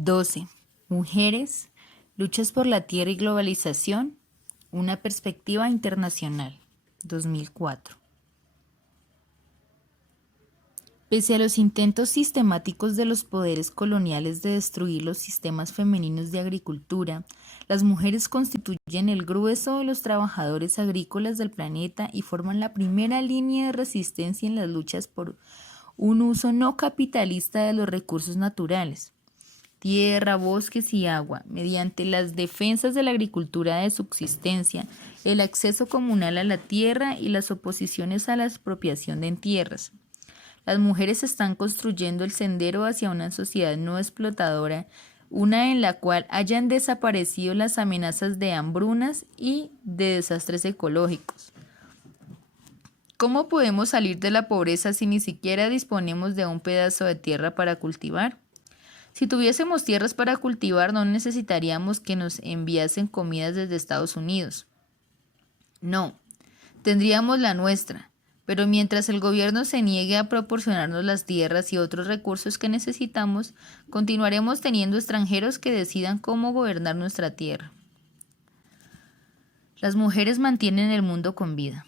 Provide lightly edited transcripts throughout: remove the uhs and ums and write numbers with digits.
12. Mujeres, luchas por la tierra y globalización, una perspectiva internacional, 2004. Pese a los intentos sistemáticos de los poderes coloniales de destruir los sistemas femeninos de agricultura, las mujeres constituyen el grueso de los trabajadores agrícolas del planeta y forman la primera línea de resistencia en las luchas por un uso no capitalista de los recursos naturales, tierra, bosques y agua, mediante las defensas de la agricultura de subsistencia, el acceso comunal a la tierra y las oposiciones a la expropiación de tierras. Las mujeres están construyendo el sendero hacia una sociedad no explotadora, una en la cual hayan desaparecido las amenazas de hambrunas y de desastres ecológicos. ¿Cómo podemos salir de la pobreza si ni siquiera disponemos de un pedazo de tierra para cultivar? Si tuviésemos tierras para cultivar, no necesitaríamos que nos enviasen comidas desde Estados Unidos. No, tendríamos la nuestra. Pero mientras el gobierno se niegue a proporcionarnos las tierras y otros recursos que necesitamos, continuaremos teniendo extranjeros que decidan cómo gobernar nuestra tierra. Las mujeres mantienen el mundo con vida.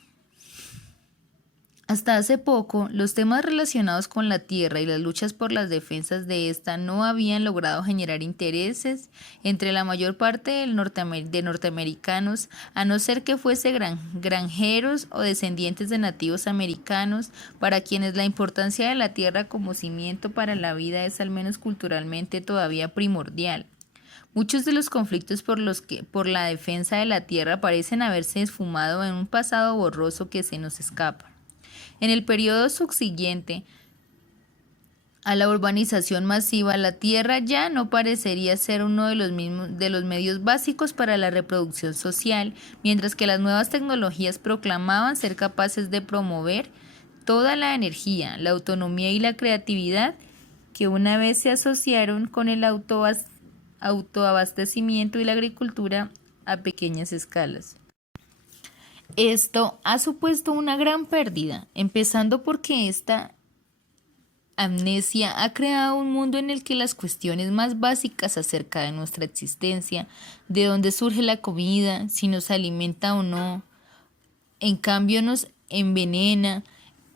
Hasta hace poco, los temas relacionados con la tierra y las luchas por las defensas de esta no habían logrado generar intereses entre la mayor parte de norteamericanos, a no ser que fuese granjeros o descendientes de nativos americanos, para quienes la importancia de la tierra como cimiento para la vida es al menos culturalmente todavía primordial. Muchos de los conflictos por la defensa de la tierra parecen haberse esfumado en un pasado borroso que se nos escapa. En el periodo subsiguiente a la urbanización masiva, la tierra ya no parecería ser uno de los medios básicos para la reproducción social, mientras que las nuevas tecnologías proclamaban ser capaces de promover toda la energía, la autonomía y la creatividad que una vez se asociaron con el autoabastecimiento y la agricultura a pequeñas escalas. Esto ha supuesto una gran pérdida, empezando porque esta amnesia ha creado un mundo en el que las cuestiones más básicas acerca de nuestra existencia, de dónde surge la comida, si nos alimenta o no, en cambio nos envenena,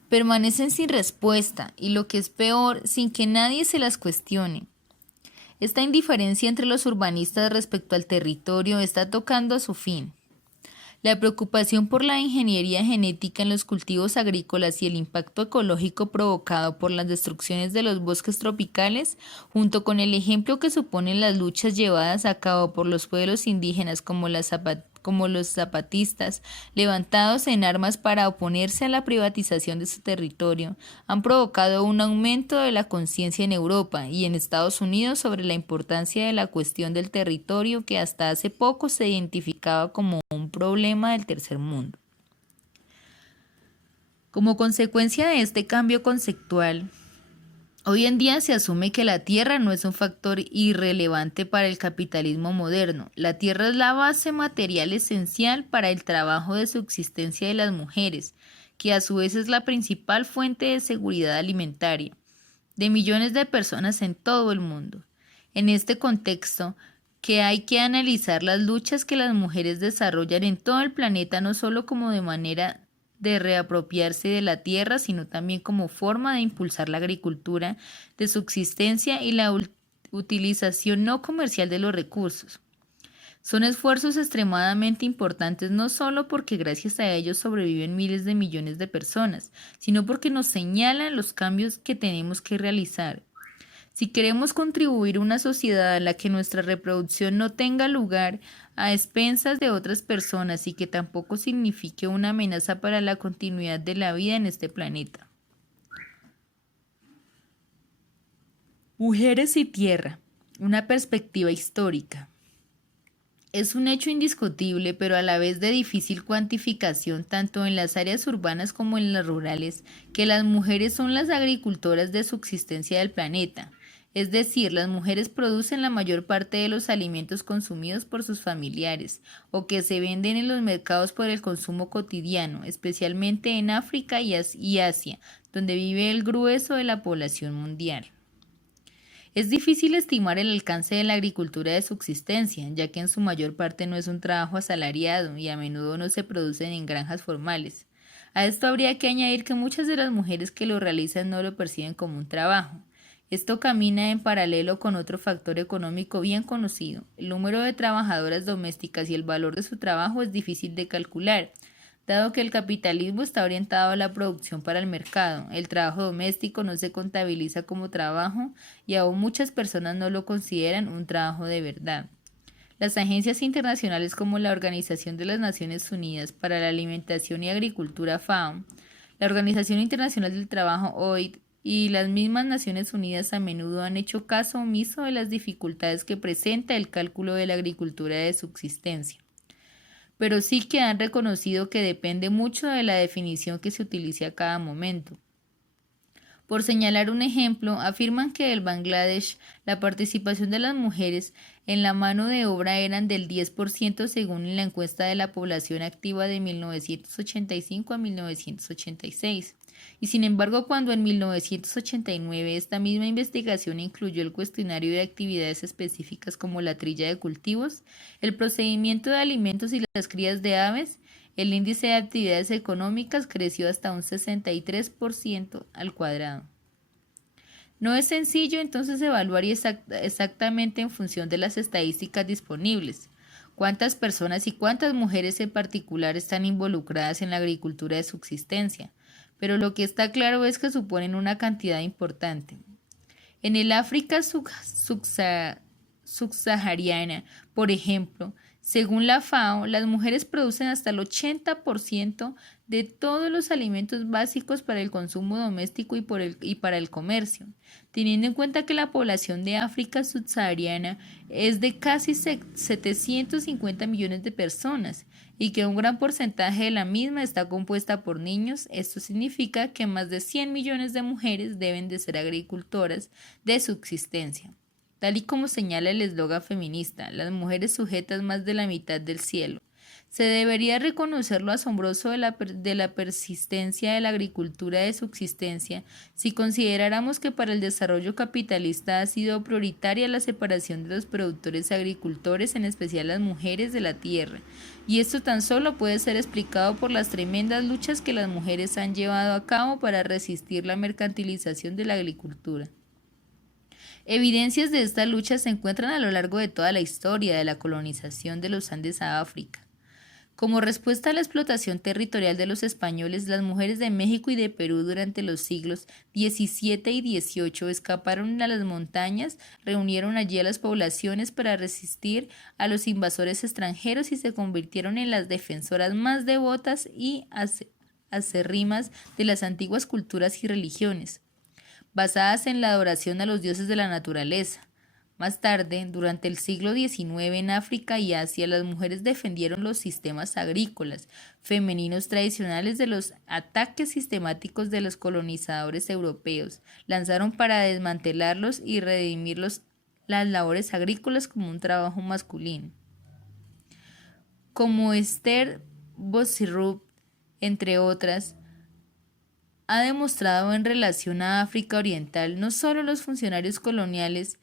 permanecen sin respuesta y, lo que es peor, sin que nadie se las cuestione. Esta indiferencia entre los urbanistas respecto al territorio está tocando a su fin. La preocupación por la ingeniería genética en los cultivos agrícolas y el impacto ecológico provocado por las destrucciones de los bosques tropicales, junto con el ejemplo que suponen las luchas llevadas a cabo por los pueblos indígenas como los zapatistas, levantados en armas para oponerse a la privatización de su territorio, han provocado un aumento de la conciencia en Europa y en Estados Unidos sobre la importancia de la cuestión del territorio, que hasta hace poco se identificaba como un problema del tercer mundo. Como consecuencia de este cambio conceptual, hoy en día se asume que la tierra no es un factor irrelevante para el capitalismo moderno. La tierra es la base material esencial para el trabajo de subsistencia de las mujeres, que a su vez es la principal fuente de seguridad alimentaria de millones de personas en todo el mundo. En este contexto, que hay que analizar las luchas que las mujeres desarrollan en todo el planeta, no solo como de manera de reapropiarse de la tierra, sino también como forma de impulsar la agricultura de subsistencia y la utilización no comercial de los recursos. Son esfuerzos extremadamente importantes, no solo porque gracias a ellos sobreviven miles de millones de personas, sino porque nos señalan los cambios que tenemos que realizar. Si queremos contribuir a una sociedad en la que nuestra reproducción no tenga lugar a expensas de otras personas y que tampoco signifique una amenaza para la continuidad de la vida en este planeta. Mujeres y tierra, una perspectiva histórica. Es un hecho indiscutible, pero a la vez de difícil cuantificación tanto en las áreas urbanas como en las rurales, que las mujeres son las agricultoras de subsistencia del planeta. Es decir, las mujeres producen la mayor parte de los alimentos consumidos por sus familiares o que se venden en los mercados por el consumo cotidiano, especialmente en África y Asia, donde vive el grueso de la población mundial. Es difícil estimar el alcance de la agricultura de subsistencia, ya que en su mayor parte no es un trabajo asalariado y a menudo no se producen en granjas formales. A esto habría que añadir que muchas de las mujeres que lo realizan no lo perciben como un trabajo. Esto camina en paralelo con otro factor económico bien conocido. El número de trabajadoras domésticas y el valor de su trabajo es difícil de calcular. Dado que el capitalismo está orientado a la producción para el mercado, el trabajo doméstico no se contabiliza como trabajo y aún muchas personas no lo consideran un trabajo de verdad. Las agencias internacionales como la Organización de las Naciones Unidas para la Alimentación y Agricultura FAO, la Organización Internacional del Trabajo OIT y las mismas Naciones Unidas a menudo han hecho caso omiso de las dificultades que presenta el cálculo de la agricultura de subsistencia, pero sí que han reconocido que depende mucho de la definición que se utilice a cada momento. Por señalar un ejemplo, afirman que en Bangladesh la participación de las mujeres en la mano de obra eran del 10% según la encuesta de la población activa de 1985 a 1986. Y sin embargo, cuando en 1989 esta misma investigación incluyó el cuestionario de actividades específicas como la trilla de cultivos, el procedimiento de alimentos y las crías de aves, el índice de actividades económicas creció hasta un 63% al cuadrado. No es sencillo entonces evaluar exactamente en función de las estadísticas disponibles cuántas personas y cuántas mujeres en particular están involucradas en la agricultura de subsistencia, pero lo que está claro es que suponen una cantidad importante. En el África subsahariana, por ejemplo, según la FAO, las mujeres producen hasta el 80% de todos los alimentos básicos para el consumo doméstico y para el comercio, teniendo en cuenta que la población de África subsahariana es de casi 750 millones de personas y que un gran porcentaje de la misma está compuesta por niños. Esto significa que más de 100 millones de mujeres deben de ser agricultoras de subsistencia. Tal y como señala el eslogan feminista, las mujeres sujetan más de la mitad del cielo. Se debería reconocer lo asombroso de la persistencia de la agricultura de subsistencia si consideráramos que para el desarrollo capitalista ha sido prioritaria la separación de los productores agricultores, en especial las mujeres, de la tierra, y esto tan solo puede ser explicado por las tremendas luchas que las mujeres han llevado a cabo para resistir la mercantilización de la agricultura. Evidencias de esta lucha se encuentran a lo largo de toda la historia de la colonización de los Andes a África. Como respuesta a la explotación territorial de los españoles, las mujeres de México y de Perú durante los siglos XVII y XVIII escaparon a las montañas, reunieron allí a las poblaciones para resistir a los invasores extranjeros y se convirtieron en las defensoras más devotas y acérrimas de las antiguas culturas y religiones, basadas en la adoración a los dioses de la naturaleza. Más tarde, durante el siglo XIX en África y Asia, las mujeres defendieron los sistemas agrícolas femeninos tradicionales de los ataques sistemáticos de los colonizadores europeos, lanzaron para desmantelarlos y redimir las labores agrícolas como un trabajo masculino. Como Esther Boserup, entre otras, ha demostrado en relación a África Oriental, no solo los funcionarios coloniales,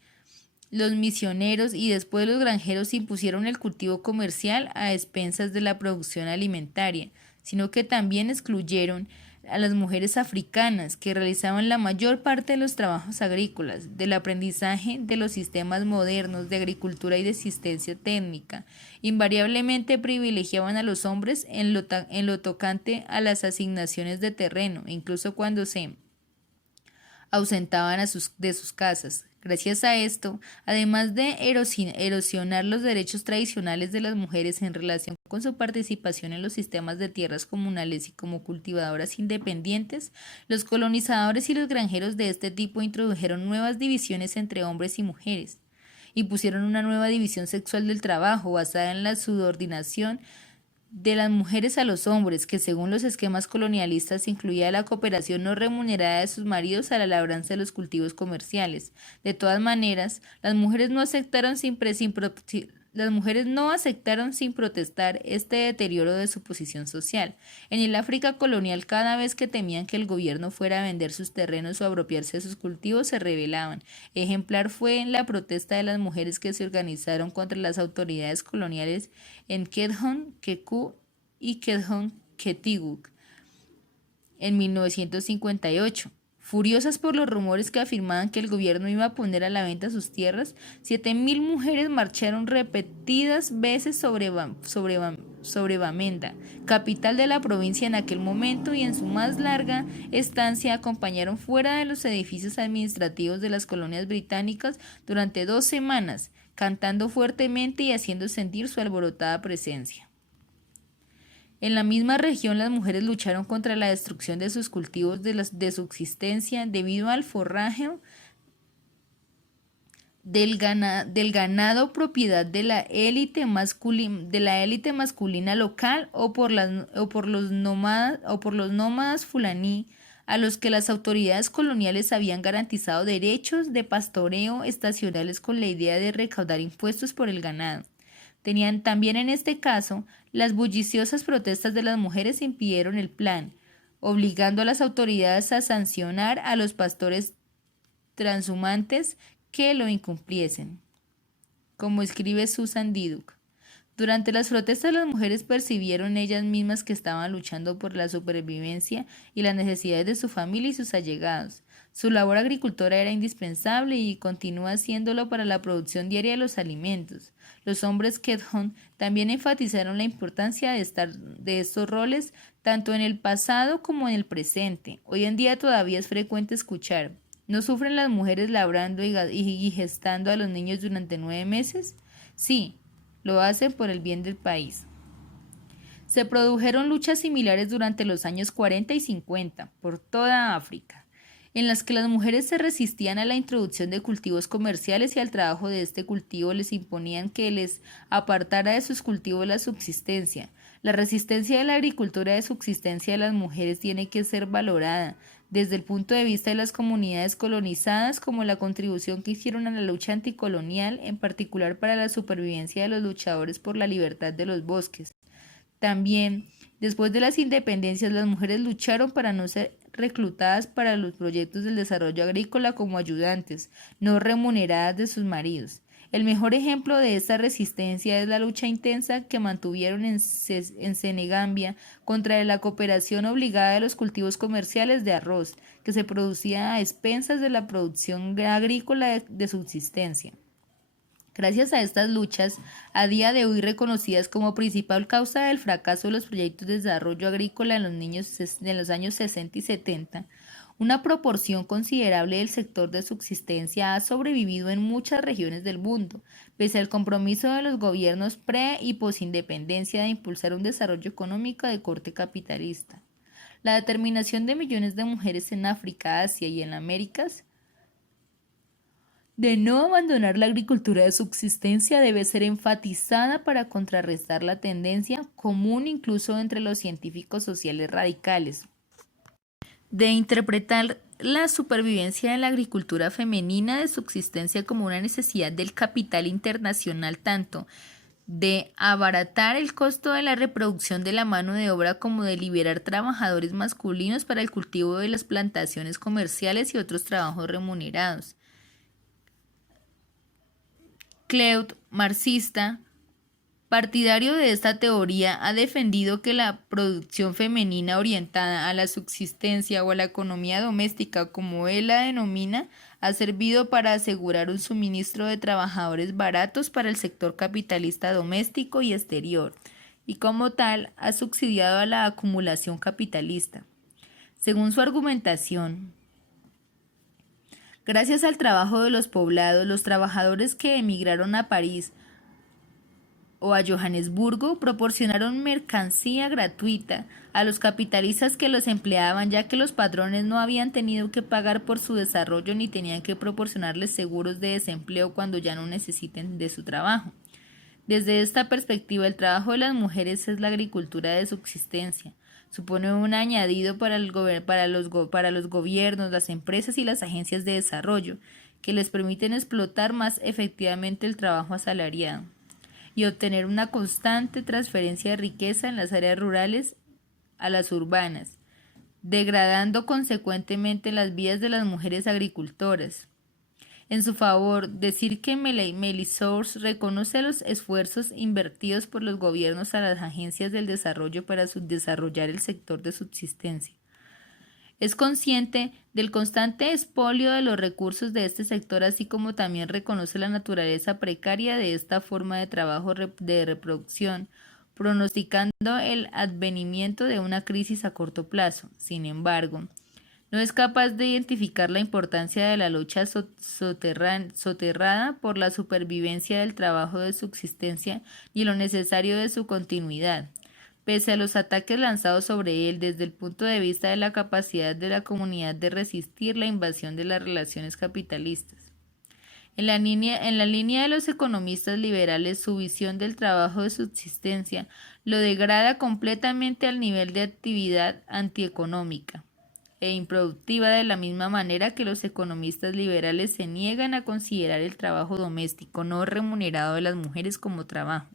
los misioneros y después los granjeros impusieron el cultivo comercial a expensas de la producción alimentaria, sino que también excluyeron a las mujeres africanas que realizaban la mayor parte de los trabajos agrícolas, del aprendizaje de los sistemas modernos de agricultura y de asistencia técnica. Invariablemente privilegiaban a los hombres en lo tocante a las asignaciones de terreno, incluso cuando se ausentaban de sus casas. Gracias a esto, además de erosionar los derechos tradicionales de las mujeres en relación con su participación en los sistemas de tierras comunales y como cultivadoras independientes, los colonizadores y los granjeros de este tipo introdujeron nuevas divisiones entre hombres y mujeres. Impusieron una nueva división sexual del trabajo basada en la subordinación de las mujeres a los hombres, que según los esquemas colonialistas incluía la cooperación no remunerada de sus maridos a la labranza de los cultivos comerciales. De todas maneras, las mujeres no aceptaron Las mujeres no aceptaron sin protestar este deterioro de su posición social. En el África colonial, cada vez que temían que el gobierno fuera a vender sus terrenos o apropiarse de sus cultivos, se rebelaban. Ejemplar fue la protesta de las mujeres que se organizaron contra las autoridades coloniales en Kedjon, Keku y Kedjon, Ketiguk en 1958. Furiosas por los rumores que afirmaban que el gobierno iba a poner a la venta sus tierras, 7.000 mujeres marcharon repetidas veces sobre Bamenda, capital de la provincia en aquel momento, y en su más larga estancia acompañaron fuera de los edificios administrativos de las colonias británicas durante 2 semanas, cantando fuertemente y haciendo sentir su alborotada presencia. En la misma región, las mujeres lucharon contra la destrucción de sus cultivos de subsistencia debido al forrajeo del ganado propiedad de la élite masculina local o por los nómadas fulaní, a los que las autoridades coloniales habían garantizado derechos de pastoreo estacionales con la idea de recaudar impuestos por el ganado. También en este caso, las bulliciosas protestas de las mujeres impidieron el plan, obligando a las autoridades a sancionar a los pastores transhumantes que lo incumpliesen. Como escribe Susan Diduk, durante las protestas las mujeres percibieron ellas mismas que estaban luchando por la supervivencia y las necesidades de su familia y sus allegados. Su labor agricultora era indispensable y continúa siéndolo para la producción diaria de los alimentos. Los hombres Kedjon también enfatizaron la importancia de estos roles tanto en el pasado como en el presente. Hoy en día todavía es frecuente escuchar: ¿no sufren las mujeres labrando y gestando a los niños durante 9 meses? Sí, lo hacen por el bien del país. Se produjeron luchas similares durante los años 40 y 50 por toda África, en las que las mujeres se resistían a la introducción de cultivos comerciales y al trabajo de este cultivo les imponían que les apartara de sus cultivos la subsistencia. La resistencia de la agricultura de subsistencia de las mujeres tiene que ser valorada desde el punto de vista de las comunidades colonizadas como la contribución que hicieron a la lucha anticolonial, en particular para la supervivencia de los luchadores por la libertad de los bosques. También, después de las independencias, las mujeres lucharon para no ser reclutadas para los proyectos del desarrollo agrícola como ayudantes, no remuneradas de sus maridos. El mejor ejemplo de esta resistencia es la lucha intensa que mantuvieron en Senegambia contra la cooperación obligada de los cultivos comerciales de arroz, que se producía a expensas de la producción agrícola de subsistencia. Gracias a estas luchas, a día de hoy reconocidas como principal causa del fracaso de los proyectos de desarrollo agrícola en los años 60 y 70, una proporción considerable del sector de subsistencia ha sobrevivido en muchas regiones del mundo, pese al compromiso de los gobiernos pre- y posindependencia de impulsar un desarrollo económico de corte capitalista. La determinación de millones de mujeres en África, Asia y en Américas de no abandonar la agricultura de subsistencia debe ser enfatizada para contrarrestar la tendencia común incluso entre los científicos sociales radicales de interpretar la supervivencia de la agricultura femenina de subsistencia como una necesidad del capital internacional, tanto de abaratar el costo de la reproducción de la mano de obra como de liberar trabajadores masculinos para el cultivo de las plantaciones comerciales y otros trabajos remunerados. Cleut, marxista, partidario de esta teoría, ha defendido que la producción femenina orientada a la subsistencia o a la economía doméstica, como él la denomina, ha servido para asegurar un suministro de trabajadores baratos para el sector capitalista doméstico y exterior, y como tal ha subsidiado a la acumulación capitalista. Según su argumentación, gracias al trabajo de los poblados, los trabajadores que emigraron a París o a Johannesburgo proporcionaron mercancía gratuita a los capitalistas que los empleaban, ya que los patrones no habían tenido que pagar por su desarrollo ni tenían que proporcionarles seguros de desempleo cuando ya no necesiten de su trabajo. Desde esta perspectiva, el trabajo de las mujeres es la agricultura de subsistencia. Supone un añadido para los gobiernos, las empresas y las agencias de desarrollo, que les permiten explotar más efectivamente el trabajo asalariado. y obtener una constante transferencia de riqueza en las áreas rurales a las urbanas, degradando consecuentemente las vidas de las mujeres agricultoras. En su favor, decir que Melissource reconoce los esfuerzos invertidos por los gobiernos a las agencias del desarrollo para desarrollar el sector de subsistencia. Es consciente del constante expolio de los recursos de este sector, así como también reconoce la naturaleza precaria de esta forma de trabajo de reproducción, pronosticando el advenimiento de una crisis a corto plazo. Sin embargo, no es capaz de identificar la importancia de la lucha soterrada por la supervivencia del trabajo de subsistencia y lo necesario de su continuidad, pese a los ataques lanzados sobre él desde el punto de vista de la capacidad de la comunidad de resistir la invasión de las relaciones capitalistas. En la línea de los economistas liberales, su visión del trabajo de subsistencia lo degrada completamente al nivel de actividad antieconómica e improductiva, de la misma manera que los economistas liberales se niegan a considerar el trabajo doméstico no remunerado de las mujeres como trabajo.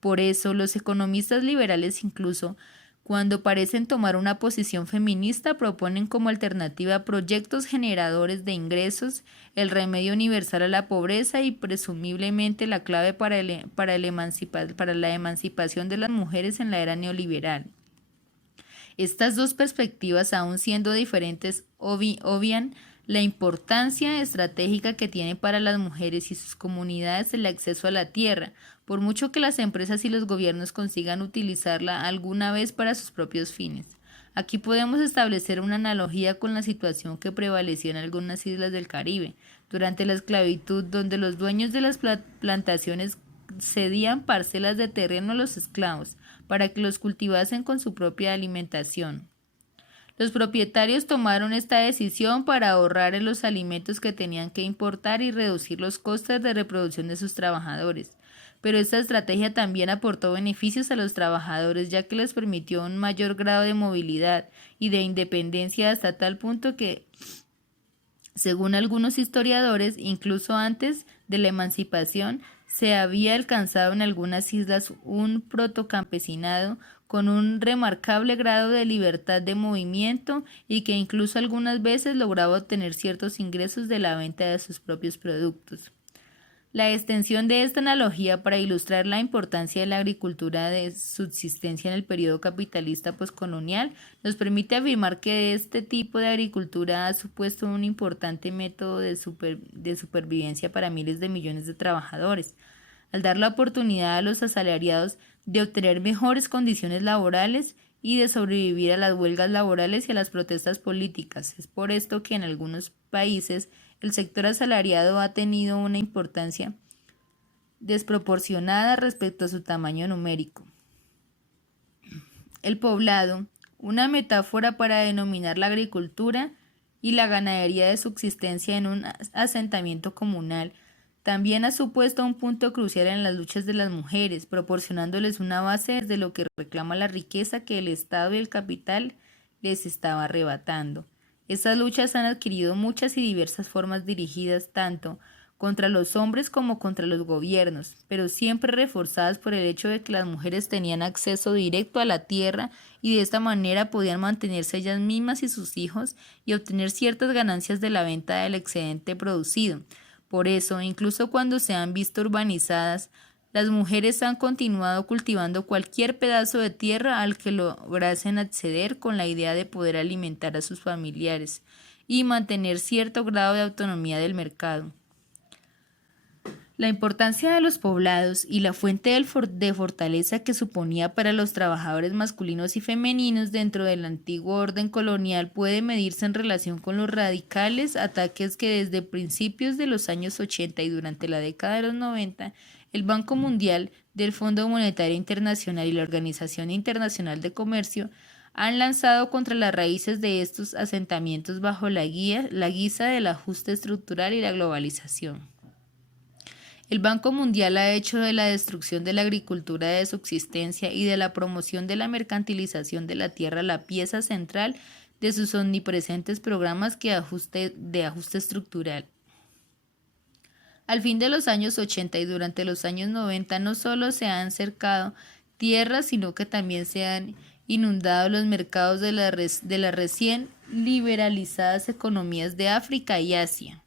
Por eso, los economistas liberales, incluso cuando parecen tomar una posición feminista, proponen como alternativa proyectos generadores de ingresos, el remedio universal a la pobreza y presumiblemente la clave para la emancipación de las mujeres en la era neoliberal. Estas dos perspectivas, aun siendo diferentes, obvian la importancia estratégica que tiene para las mujeres y sus comunidades el acceso a la tierra, por mucho que las empresas y los gobiernos consigan utilizarla alguna vez para sus propios fines. Aquí podemos establecer una analogía con la situación que prevaleció en algunas islas del Caribe durante la esclavitud, donde los dueños de las plantaciones cedían parcelas de terreno a los esclavos para que los cultivasen con su propia alimentación. Los propietarios tomaron esta decisión para ahorrar en los alimentos que tenían que importar y reducir los costes de reproducción de sus trabajadores. Pero esta estrategia también aportó beneficios a los trabajadores, ya que les permitió un mayor grado de movilidad y de independencia hasta tal punto que, según algunos historiadores, incluso antes de la emancipación, se había alcanzado en algunas islas un protocampesinado con un remarcable grado de libertad de movimiento y que incluso algunas veces lograba obtener ciertos ingresos de la venta de sus propios productos. La extensión de esta analogía para ilustrar la importancia de la agricultura de subsistencia en el periodo capitalista poscolonial nos permite afirmar que este tipo de agricultura ha supuesto un importante método de supervivencia para miles de millones de trabajadores, al dar la oportunidad a los asalariados de obtener mejores condiciones laborales y de sobrevivir a las huelgas laborales y a las protestas políticas. Es por esto que en algunos países el sector asalariado ha tenido una importancia desproporcionada respecto a su tamaño numérico. El poblado, una metáfora para denominar la agricultura y la ganadería de subsistencia en un asentamiento comunal, también ha supuesto un punto crucial en las luchas de las mujeres, proporcionándoles una base desde lo que reclama la riqueza que el Estado y el capital les estaba arrebatando. Estas luchas han adquirido muchas y diversas formas dirigidas tanto contra los hombres como contra los gobiernos, pero siempre reforzadas por el hecho de que las mujeres tenían acceso directo a la tierra y de esta manera podían mantenerse ellas mismas y sus hijos y obtener ciertas ganancias de la venta del excedente producido. Por eso, incluso cuando se han visto urbanizadas, las mujeres han continuado cultivando cualquier pedazo de tierra al que lograsen acceder con la idea de poder alimentar a sus familiares y mantener cierto grado de autonomía del mercado. La importancia de los poblados y la fuente de fortaleza que suponía para los trabajadores masculinos y femeninos dentro del antiguo orden colonial puede medirse en relación con los radicales ataques que desde principios de los años 80 y durante la década de los 90, el Banco Mundial, del Fondo Monetario Internacional y la Organización Internacional de Comercio han lanzado contra las raíces de estos asentamientos bajo la guisa del ajuste estructural y la globalización. El Banco Mundial ha hecho de la destrucción de la agricultura de subsistencia y de la promoción de la mercantilización de la tierra la pieza central de sus omnipresentes programas de ajuste estructural. Al fin de los años 80 y durante los años 90 no solo se han cercado tierras, sino que también se han inundado los mercados de las recién liberalizadas economías de África y Asia,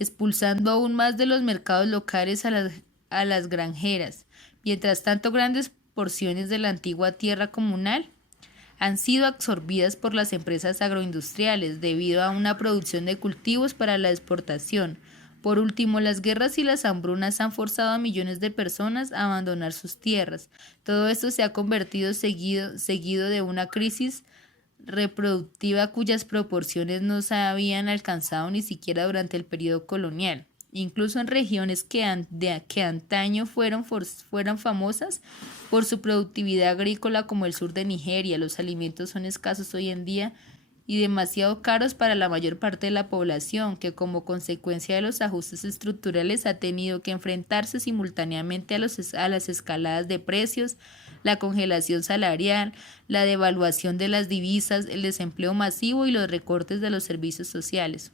expulsando aún más de los mercados locales a las granjeras. Mientras tanto, grandes porciones de la antigua tierra comunal han sido absorbidas por las empresas agroindustriales debido a una producción de cultivos para la exportación. Por último, las guerras y las hambrunas han forzado a millones de personas a abandonar sus tierras. Todo esto se ha convertido seguido de una crisis reproductiva cuyas proporciones no se habían alcanzado ni siquiera durante el periodo colonial. Incluso en regiones que antaño fueron famosas por su productividad agrícola, como el sur de Nigeria, los alimentos son escasos hoy en día y demasiado caros para la mayor parte de la población, que como consecuencia de los ajustes estructurales ha tenido que enfrentarse simultáneamente a las escaladas de precios, la congelación salarial, la devaluación de las divisas, el desempleo masivo y los recortes de los servicios sociales.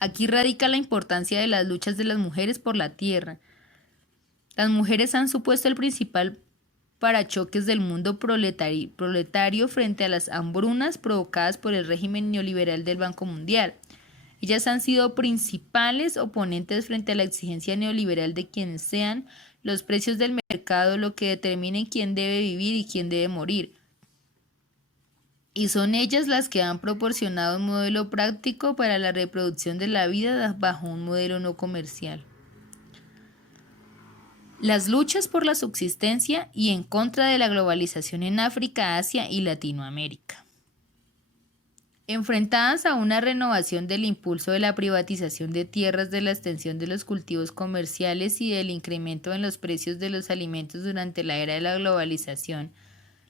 Aquí radica la importancia de las luchas de las mujeres por la tierra. Las mujeres han supuesto el principal parachoques del mundo proletario frente a las hambrunas provocadas por el régimen neoliberal del Banco Mundial. Ellas han sido principales oponentes frente a la exigencia neoliberal de quienes sean los precios del mercado lo que determinen quién debe vivir y quién debe morir. Y son ellas las que han proporcionado un modelo práctico para la reproducción de la vida bajo un modelo no comercial. Las luchas por la subsistencia y en contra de la globalización en África, Asia y Latinoamérica. Enfrentadas a una renovación del impulso de la privatización de tierras, de la extensión de los cultivos comerciales y del incremento en los precios de los alimentos durante la era de la globalización,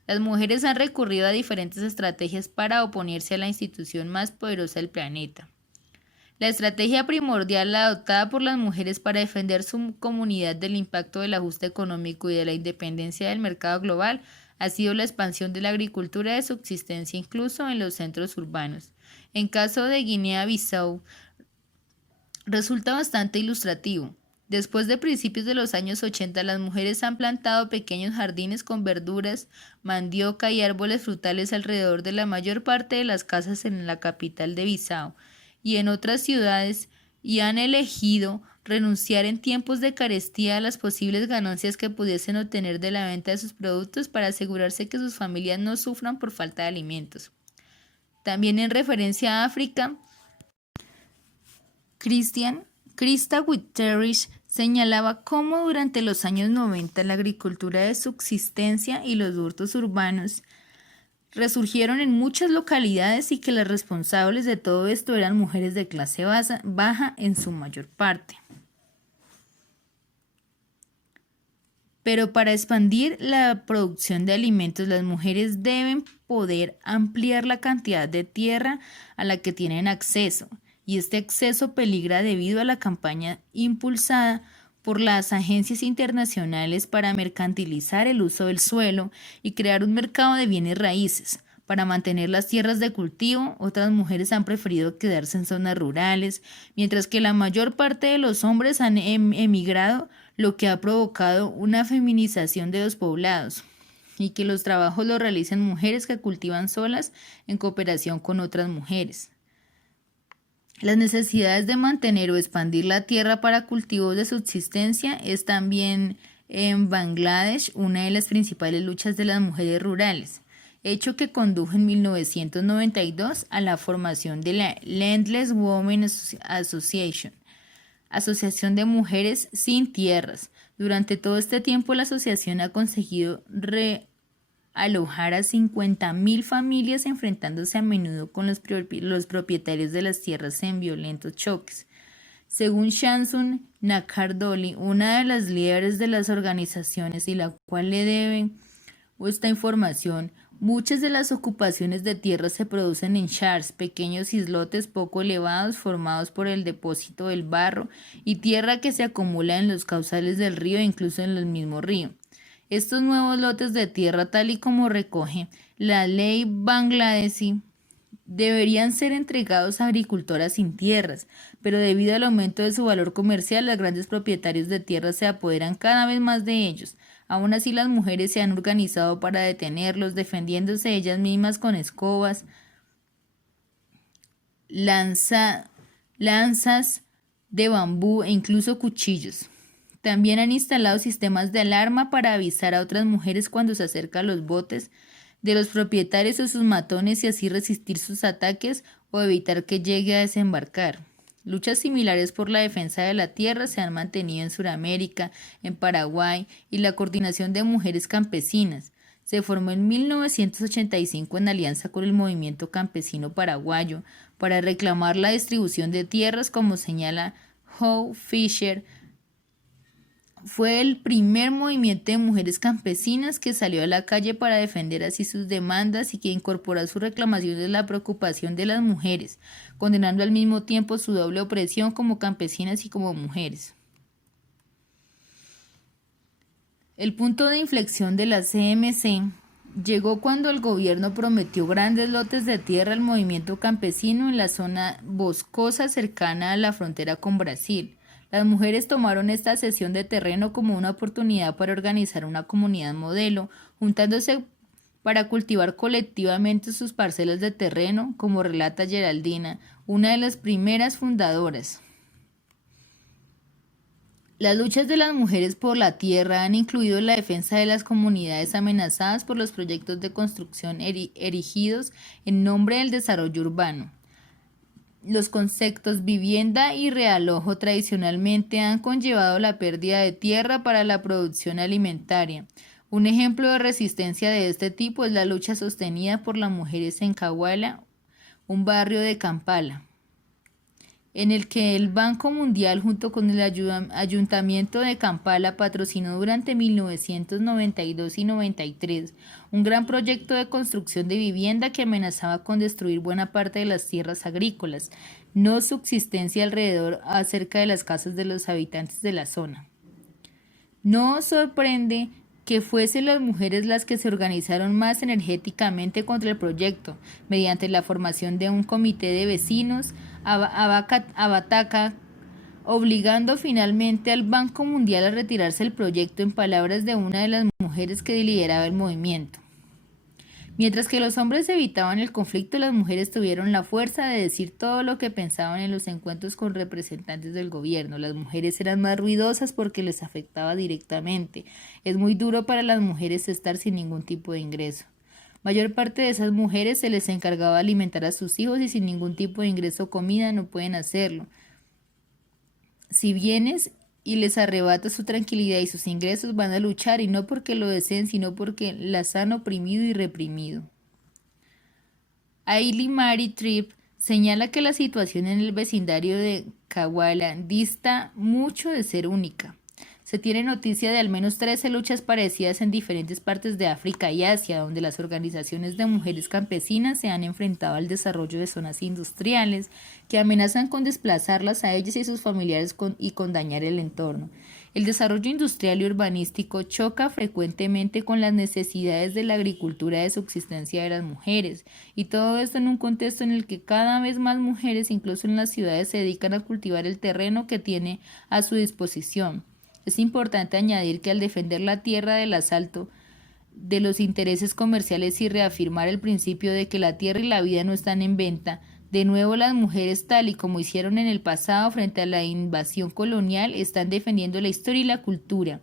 las mujeres han recurrido a diferentes estrategias para oponerse a la institución más poderosa del planeta. La estrategia primordial adoptada por las mujeres para defender su comunidad del impacto del ajuste económico y de la independencia del mercado global ha sido la expansión de la agricultura de subsistencia incluso en los centros urbanos. En caso de Guinea-Bissau, resulta bastante ilustrativo. Después de principios de los años 80, las mujeres han plantado pequeños jardines con verduras, mandioca y árboles frutales alrededor de la mayor parte de las casas en la capital de Bissau y en otras ciudades, y han elegido renunciar en tiempos de carestía a las posibles ganancias que pudiesen obtener de la venta de sus productos para asegurarse que sus familias no sufran por falta de alimentos. También en referencia a África, Krista Witterich señalaba cómo durante los años 90 la agricultura de subsistencia y los hurtos urbanos resurgieron en muchas localidades y que las responsables de todo esto eran mujeres de clase baja en su mayor parte. Pero para expandir la producción de alimentos, las mujeres deben poder ampliar la cantidad de tierra a la que tienen acceso, y este acceso peligra debido a la campaña impulsada por las agencias internacionales para mercantilizar el uso del suelo y crear un mercado de bienes raíces. Para mantener las tierras de cultivo, otras mujeres han preferido quedarse en zonas rurales, mientras que la mayor parte de los hombres han emigrado, lo que ha provocado una feminización de los poblados, y que los trabajos los realicen mujeres que cultivan solas en cooperación con otras mujeres. Las necesidades de mantener o expandir la tierra para cultivos de subsistencia es también en Bangladesh una de las principales luchas de las mujeres rurales, hecho que condujo en 1992 a la formación de la Landless Women Association, Asociación de Mujeres Sin Tierras. Durante todo este tiempo la asociación ha conseguido alojar a 50.000 familias, enfrentándose a menudo con los propietarios de las tierras en violentos choques. Según Shamsun Nakardoli, una de las líderes de las organizaciones y la cual le deben esta información, muchas de las ocupaciones de tierra se producen en shars, pequeños islotes poco elevados formados por el depósito del barro y tierra que se acumula en los caudales del río e incluso en el mismo río. Estos nuevos lotes de tierra, tal y como recoge la ley bangladesí, deberían ser entregados a agricultoras sin tierras, pero debido al aumento de su valor comercial, los grandes propietarios de tierras se apoderan cada vez más de ellos. Aún así, las mujeres se han organizado para detenerlos, defendiéndose ellas mismas con escobas, lanzas de bambú e incluso cuchillos. También han instalado sistemas de alarma para avisar a otras mujeres cuando se acercan los botes de los propietarios o sus matones y así resistir sus ataques o evitar que llegue a desembarcar. Luchas similares por la defensa de la tierra se han mantenido en Sudamérica, en Paraguay y la Coordinación de Mujeres Campesinas. Se formó en 1985 en alianza con el Movimiento Campesino Paraguayo para reclamar la distribución de tierras, como señala Howe Fisher. Fue el primer movimiento de mujeres campesinas que salió a la calle para defender así sus demandas y que incorporó a sus reclamaciones la preocupación de las mujeres, condenando al mismo tiempo su doble opresión como campesinas y como mujeres. El punto de inflexión de la CMC llegó cuando el gobierno prometió grandes lotes de tierra al movimiento campesino en la zona boscosa cercana a la frontera con Brasil. Las mujeres tomaron esta cesión de terreno como una oportunidad para organizar una comunidad modelo, juntándose para cultivar colectivamente sus parcelas de terreno, como relata Geraldina, una de las primeras fundadoras. Las luchas de las mujeres por la tierra han incluido la defensa de las comunidades amenazadas por los proyectos de construcción erigidos en nombre del desarrollo urbano. Los conceptos vivienda y realojo tradicionalmente han conllevado la pérdida de tierra para la producción alimentaria. Un ejemplo de resistencia de este tipo es la lucha sostenida por las mujeres en Cahuala, un barrio de Kampala, en el que el Banco Mundial junto con el Ayuntamiento de Kampala patrocinó durante 1992 y 93 un gran proyecto de construcción de vivienda que amenazaba con destruir buena parte de las tierras agrícolas, no subsistencia alrededor acerca de las casas de los habitantes de la zona. No sorprende que fuesen las mujeres las que se organizaron más energéticamente contra el proyecto, mediante la formación de un comité de vecinos, Abataca, obligando finalmente al Banco Mundial a retirarse del proyecto, en palabras de una de las mujeres que lideraba el movimiento. Mientras que los hombres evitaban el conflicto, las mujeres tuvieron la fuerza de decir todo lo que pensaban en los encuentros con representantes del gobierno. Las mujeres eran más ruidosas porque les afectaba directamente. Es muy duro para las mujeres estar sin ningún tipo de ingreso. Mayor parte de esas mujeres se les encargaba alimentar a sus hijos y sin ningún tipo de ingreso o comida no pueden hacerlo. Si vienes y les arrebata su tranquilidad y sus ingresos, van a luchar, y no porque lo deseen, sino porque las han oprimido y reprimido. Ailey Mary Tripp señala que la situación en el vecindario de Cahuala dista mucho de ser única. Se tiene noticia de al menos 13 luchas parecidas en diferentes partes de África y Asia, donde las organizaciones de mujeres campesinas se han enfrentado al desarrollo de zonas industriales que amenazan con desplazarlas a ellas y a sus familiares y con dañar el entorno. El desarrollo industrial y urbanístico choca frecuentemente con las necesidades de la agricultura de subsistencia de las mujeres, y todo esto en un contexto en el que cada vez más mujeres, incluso en las ciudades, se dedican a cultivar el terreno que tiene a su disposición. Es importante añadir que al defender la tierra del asalto de los intereses comerciales y reafirmar el principio de que la tierra y la vida no están en venta, de nuevo las mujeres, tal y como hicieron en el pasado frente a la invasión colonial, están defendiendo la historia y la cultura.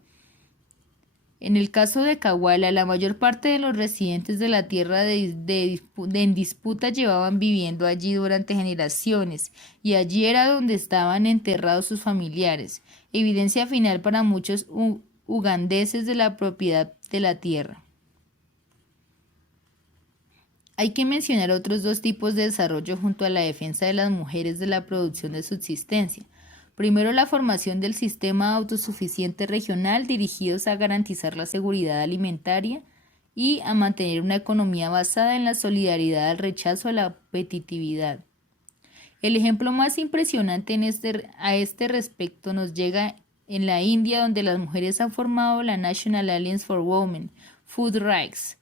En el caso de Cahuala, la mayor parte de los residentes de la tierra en disputa llevaban viviendo allí durante generaciones, y allí era donde estaban enterrados sus familiares, evidencia final para muchos ugandeses de la propiedad de la tierra. Hay que mencionar otros dos tipos de desarrollo junto a la defensa de las mujeres de la producción de subsistencia. Primero, la formación del sistema autosuficiente regional dirigidos a garantizar la seguridad alimentaria y a mantener una economía basada en la solidaridad al rechazo a la competitividad. El ejemplo más impresionante a este respecto nos llega en la India, donde las mujeres han formado la National Alliance for Women, Food Rights,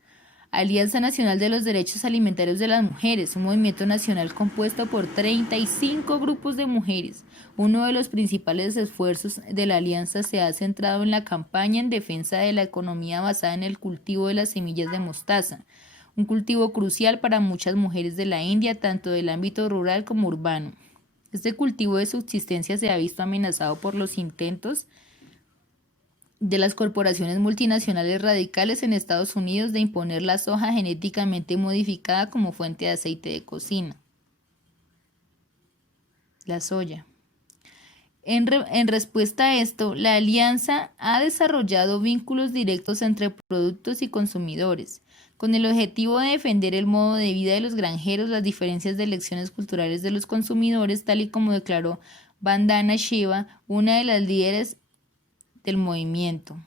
Alianza Nacional de los Derechos Alimentarios de las Mujeres, un movimiento nacional compuesto por 35 grupos de mujeres. Uno de los principales esfuerzos de la alianza se ha centrado en la campaña en defensa de la economía basada en el cultivo de las semillas de mostaza, un cultivo crucial para muchas mujeres de la India, tanto del ámbito rural como urbano. Este cultivo de subsistencia se ha visto amenazado por los intentos de las corporaciones multinacionales radicales en Estados Unidos de imponer la soja genéticamente modificada como fuente de aceite de cocina. La soya. En respuesta a esto, la alianza ha desarrollado vínculos directos entre productos y consumidores, con el objetivo de defender el modo de vida de los granjeros, las diferencias de elecciones culturales de los consumidores, tal y como declaró Vandana Shiva, una de las líderes del movimiento.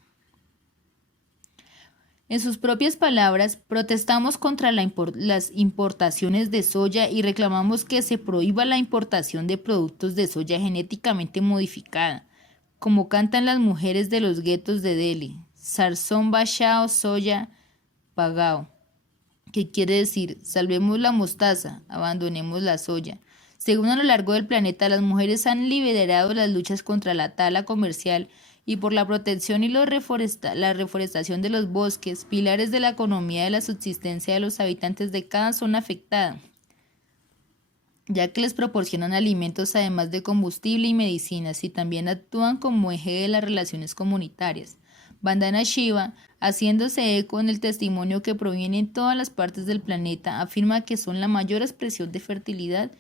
En sus propias palabras, protestamos contra las importaciones de soya y reclamamos que se prohíba la importación de productos de soya genéticamente modificada, como cantan las mujeres de los guetos de Delhi, Sarson Bachao Soya Pagao, que quiere decir, salvemos la mostaza, abandonemos la soya. Según a lo largo del planeta, las mujeres han liderado las luchas contra la tala comercial y por la protección y la reforestación de los bosques, pilares de la economía de la subsistencia de los habitantes de cada zona afectada, ya que les proporcionan alimentos además de combustible y medicinas y también actúan como eje de las relaciones comunitarias. Vandana Shiva, haciéndose eco en el testimonio que proviene en todas las partes del planeta, afirma que son la mayor expresión de fertilidad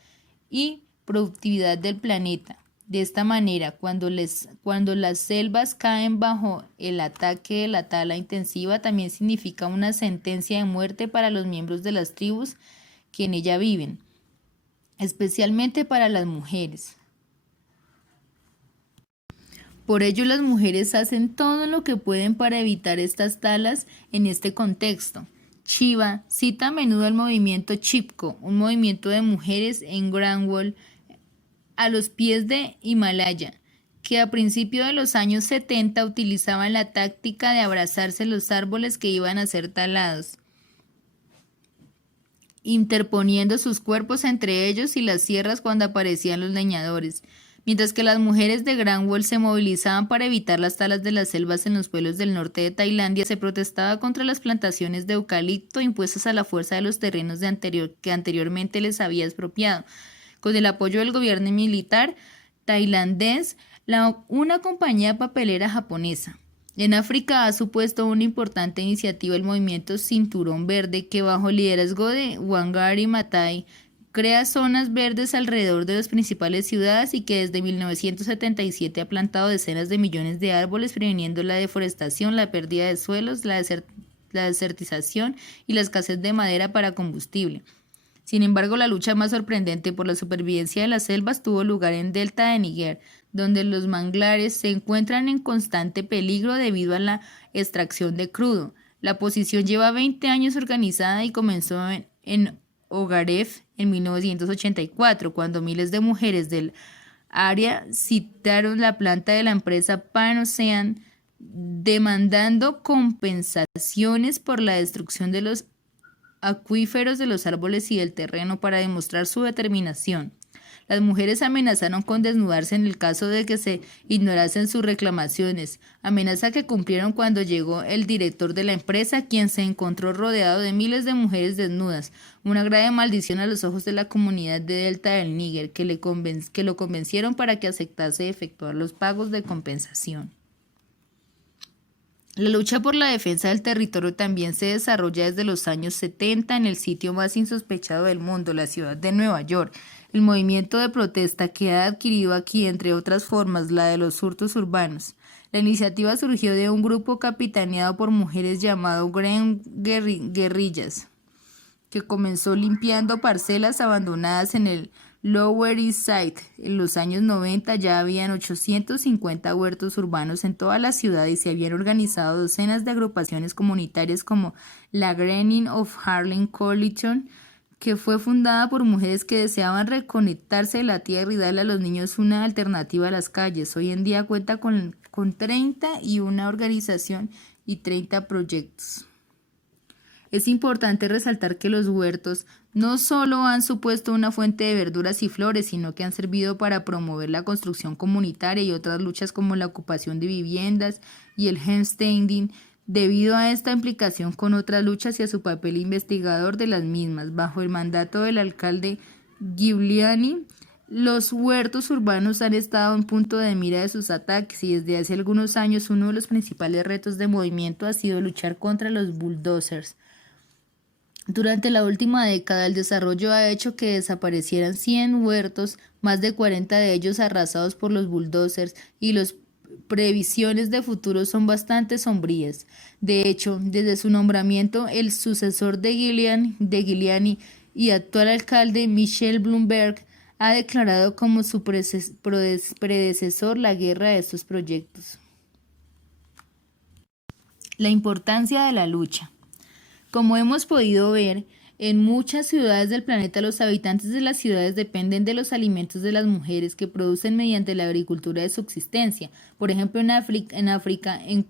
y productividad del planeta. De esta manera, cuando las selvas caen bajo el ataque de la tala intensiva, también significa una sentencia de muerte para los miembros de las tribus que en ella viven, especialmente para las mujeres. Por ello, las mujeres hacen todo lo que pueden para evitar estas talas en este contexto. Shiva cita a menudo el movimiento Chipko, un movimiento de mujeres en Granwal, a los pies de Himalaya, que a principios de los años 70 utilizaban la táctica de abrazarse los árboles que iban a ser talados, interponiendo sus cuerpos entre ellos y las sierras cuando aparecían los leñadores, mientras que las mujeres de Granwal se movilizaban para evitar las talas de las selvas en los pueblos del norte de Tailandia. Se protestaba contra las plantaciones de eucalipto impuestas a la fuerza de los terrenos que anteriormente les había expropiado. Con el apoyo del gobierno militar tailandés, una compañía papelera japonesa. En África ha supuesto una importante iniciativa el movimiento Cinturón Verde, que bajo el liderazgo de Wangari Maathai crea zonas verdes alrededor de las principales ciudades y que desde 1977 ha plantado decenas de millones de árboles, previniendo la deforestación, la pérdida de suelos, la desertización y la escasez de madera para combustible. Sin embargo, la lucha más sorprendente por la supervivencia de las selvas tuvo lugar en Delta de Níger, donde los manglares se encuentran en constante peligro debido a la extracción de crudo. La oposición lleva 20 años organizada y comenzó en Ogaref en 1984, cuando miles de mujeres del área citaron la planta de la empresa Pan Ocean, demandando compensaciones por la destrucción de los acuíferos de los árboles y del terreno para demostrar su determinación. Las mujeres amenazaron con desnudarse en el caso de que se ignorasen sus reclamaciones, amenaza que cumplieron cuando llegó el director de la empresa, quien se encontró rodeado de miles de mujeres desnudas, una grave maldición a los ojos de la comunidad de Delta del Níger, que lo convencieron para que aceptase efectuar los pagos de compensación. La lucha por la defensa del territorio también se desarrolla desde los años 70 en el sitio más insospechado del mundo, la ciudad de Nueva York. El movimiento de protesta que ha adquirido aquí, entre otras formas, la de los hurtos urbanos. La iniciativa surgió de un grupo capitaneado por mujeres llamado Green Guerrillas, que comenzó limpiando parcelas abandonadas en el Lower East Side. En los años 90 ya habían 850 huertos urbanos en toda la ciudad y se habían organizado docenas de agrupaciones comunitarias como la Greening of Harlem Coalition, que fue fundada por mujeres que deseaban reconectarse de la tierra y darle a los niños una alternativa a las calles. Hoy en día cuenta con 31 organización y 30 proyectos. Es importante resaltar que los huertos no solo han supuesto una fuente de verduras y flores, sino que han servido para promover la construcción comunitaria y otras luchas como la ocupación de viviendas y el homesteading, debido a esta implicación con otras luchas y a su papel investigador de las mismas. Bajo el mandato del alcalde Giuliani, los huertos urbanos han estado en punto de mira de sus ataques y desde hace algunos años uno de los principales retos de movimiento ha sido luchar contra los bulldozers. Durante la última década, el desarrollo ha hecho que desaparecieran 100 huertos, más de 40 de ellos arrasados por los bulldozers, y las previsiones de futuro son bastante sombrías. De hecho, desde su nombramiento, el sucesor de Giuliani y actual alcalde Michel Bloomberg ha declarado como su predecesor la guerra de estos proyectos. La importancia de la lucha. Como hemos podido ver, en muchas ciudades del planeta los habitantes de las ciudades dependen de los alimentos de las mujeres que producen mediante la agricultura de subsistencia. Por ejemplo, en África, un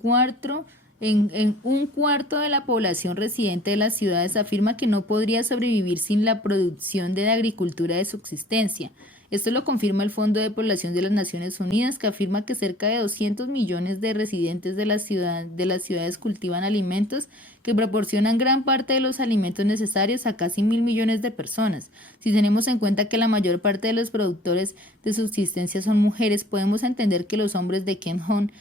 cuarto de la población residente de las ciudades afirma que no podría sobrevivir sin la producción de la agricultura de subsistencia. Esto lo confirma el Fondo de Población de las Naciones Unidas, que afirma que cerca de 200 millones de residentes de las ciudades cultivan alimentos que proporcionan gran parte de los alimentos necesarios a casi 1.000 millones de personas. Si tenemos en cuenta que la mayor parte de los productores de subsistencia son mujeres, podemos entender que los hombres de Kenhon,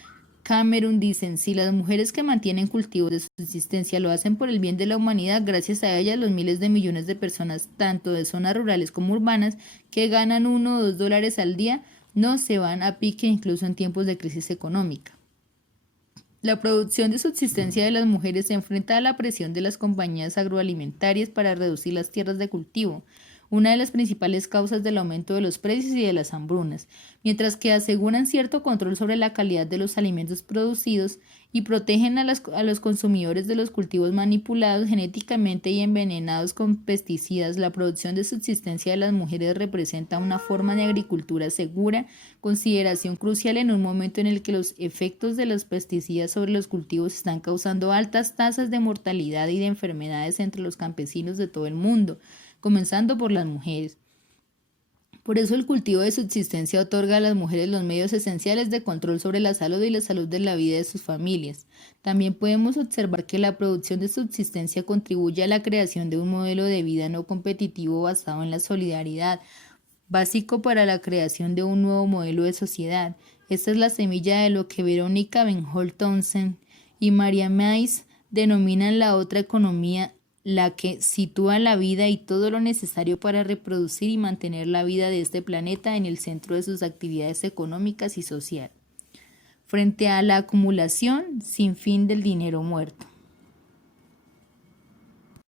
Camerún, dicen: si las mujeres que mantienen cultivos de subsistencia lo hacen por el bien de la humanidad, gracias a ellas los miles de millones de personas, tanto de zonas rurales como urbanas, que ganan $1 o $2 al día, no se van a pique incluso en tiempos de crisis económica. La producción de subsistencia de las mujeres se enfrenta a la presión de las compañías agroalimentarias para reducir las tierras de cultivo, una de las principales causas del aumento de los precios y de las hambrunas, mientras que aseguran cierto control sobre la calidad de los alimentos producidos y protegen a los consumidores de los cultivos manipulados genéticamente y envenenados con pesticidas. La producción de subsistencia de las mujeres representa una forma de agricultura segura, consideración crucial en un momento en el que los efectos de los pesticidas sobre los cultivos están causando altas tasas de mortalidad y de enfermedades entre los campesinos de todo el mundo, comenzando por las mujeres. Por eso el cultivo de subsistencia otorga a las mujeres los medios esenciales de control sobre la salud y la salud de la vida de sus familias. También podemos observar que la producción de subsistencia contribuye a la creación de un modelo de vida no competitivo basado en la solidaridad, básico para la creación de un nuevo modelo de sociedad. Esta es la semilla de lo que Verónica Benholt Townsend y Maria Mais denominan la otra economía, la que sitúa la vida y todo lo necesario para reproducir y mantener la vida de este planeta en el centro de sus actividades económicas y sociales, frente a la acumulación sin fin del dinero muerto.